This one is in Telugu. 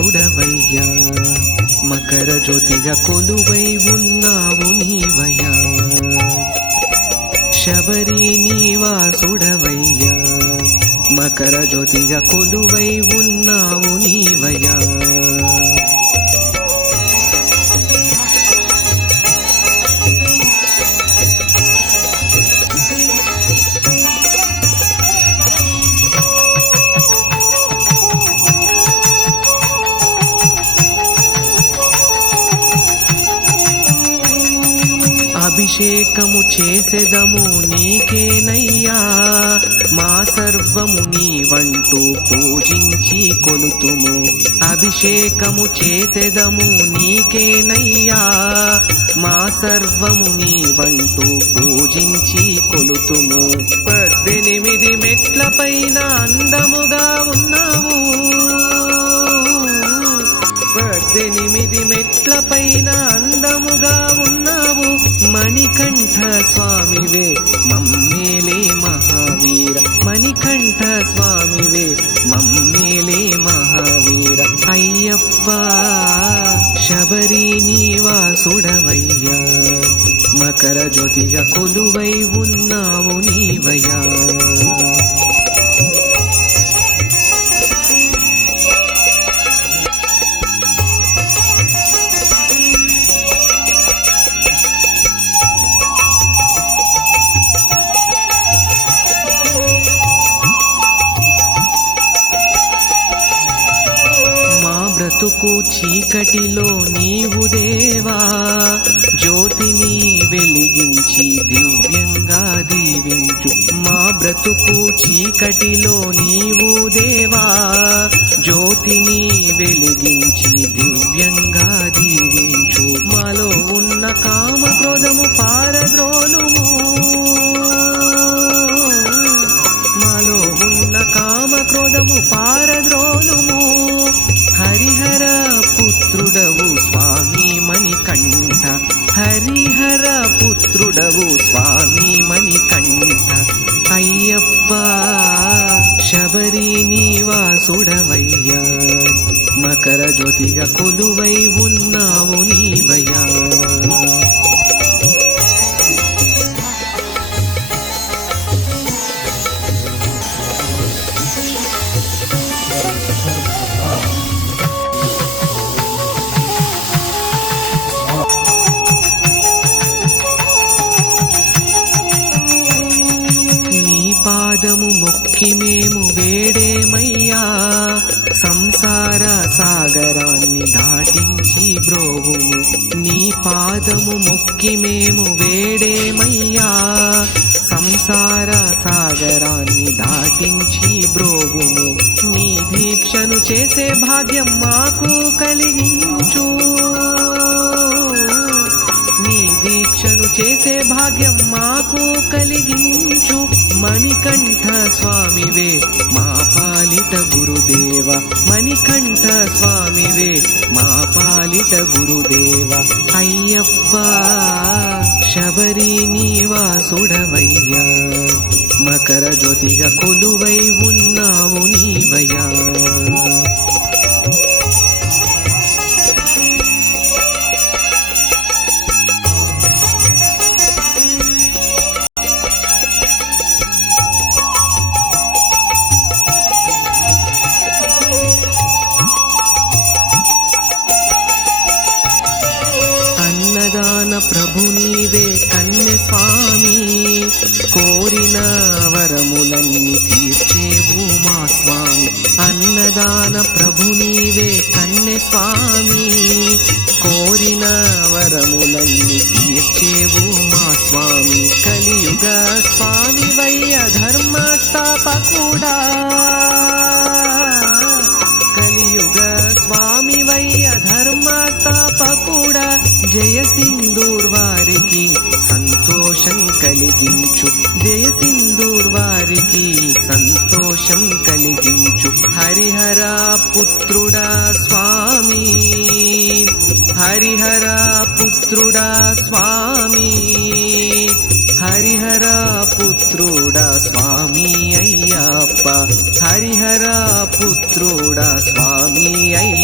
శ్రీనివాసుడవయ్యా మకర జ్యోతిగా కొలువై ఉన్నావు నీవయ్యా శబరి నివాసుడవయ్యా మకర జ్యోతిగా కొలువై ఉన్నావు నీవయ్యా అభిషేకము చేసెదము నీకేనయ్యా మా సర్వము నీవంటూ పూజించి కొలుతుము అభిషేకము చేసెదము నీకేనయ్యా మా సర్వము నీవంటూ పూజించి కొలుతుము 18 మెట్లపైన అందముగా ఉన్నావు 18 మెట్లపైన అందముగా ఉన్నావు మణికంఠ స్వామివే మమ్మేలే మహావీర మణికంఠ స్వామివే మమ్మేలే మహావీర అయ్యప్ప శబరి నివాసుడవయ్యా మకర జ్యోతిగా కొలువై ఉన్నావు నీవయ్యా బ్రతుకు చీకటిలో నీవు దేవా జ్యోతిని వెలిగించి దివ్యంగా దీవించు మా బ్రతుకు చీకటిలో నీవు దేవా జ్యోతిని వెలిగించి దివ్యంగా దీవించు మాలో ఉన్న కామ క్రోధము పారద్రోలుము మాలో ఉన్న కామ క్రోధము పారద్రోలుము హరిహర పుత్రుడవు స్వామి మణికంఠ హరిహర పుత్రుడవు స్వామి మణికంఠ అయ్యప్ప శబరి నివాసుడవయ్యా మకర జ్యోతిగా కొలువై ఉన్నావు నీవయ్యా పాదము మొక్కి మేము వేడేమయ్యా సంసార సాగరాన్ని దాటించి బ్రోవుము నీ పాదము మొక్కి మేము వేడేమయ్యా సంసార సాగరాన్ని దాటించి బ్రోవుము నీ దీక్షను చేసే భాగ్యం మాకు కలిగించు నీ దీక్షను చేసే భాగ్యం మాకు కలిగించు మణికంఠ స్వామివే మా పాలిట గురుదేవ మణికంఠ స్వామివే మా పాలిట గురుదేవ అయ్యప్ప శబరి నివాసుడవయ్యా మకర జ్యోతిగా కొలువై ఉన్నావు నీవయ్యా అన్నదాన ప్రభు నీవే కన్నె స్వామి కోరిన వరములన్నీ తీర్చేవు మా స్వామి అన్నదాన ప్రభు నీవే కన్నె స్వామి కోరిన వరములన్నీ తీర్చేవు మా స్వామి కలియుగ స్వామి వయ్య ధర్మ స్థాపకుడా కలియుగ స్వామి వయ్య ధర్మ స్థాపకుడా జయ సింధూర్ వారికి సంతోషం కలిగించు జయ సింధూర్ వారికి సంతోషం కలిగించు హరిహర పుత్రుడా స్వామి హరిహర పుత్రుడా స్వామి హరిహర పుత్రుడా స్వామి అయ్యప్ప హరిహర పుత్రుడా స్వామి అయ్యప్ప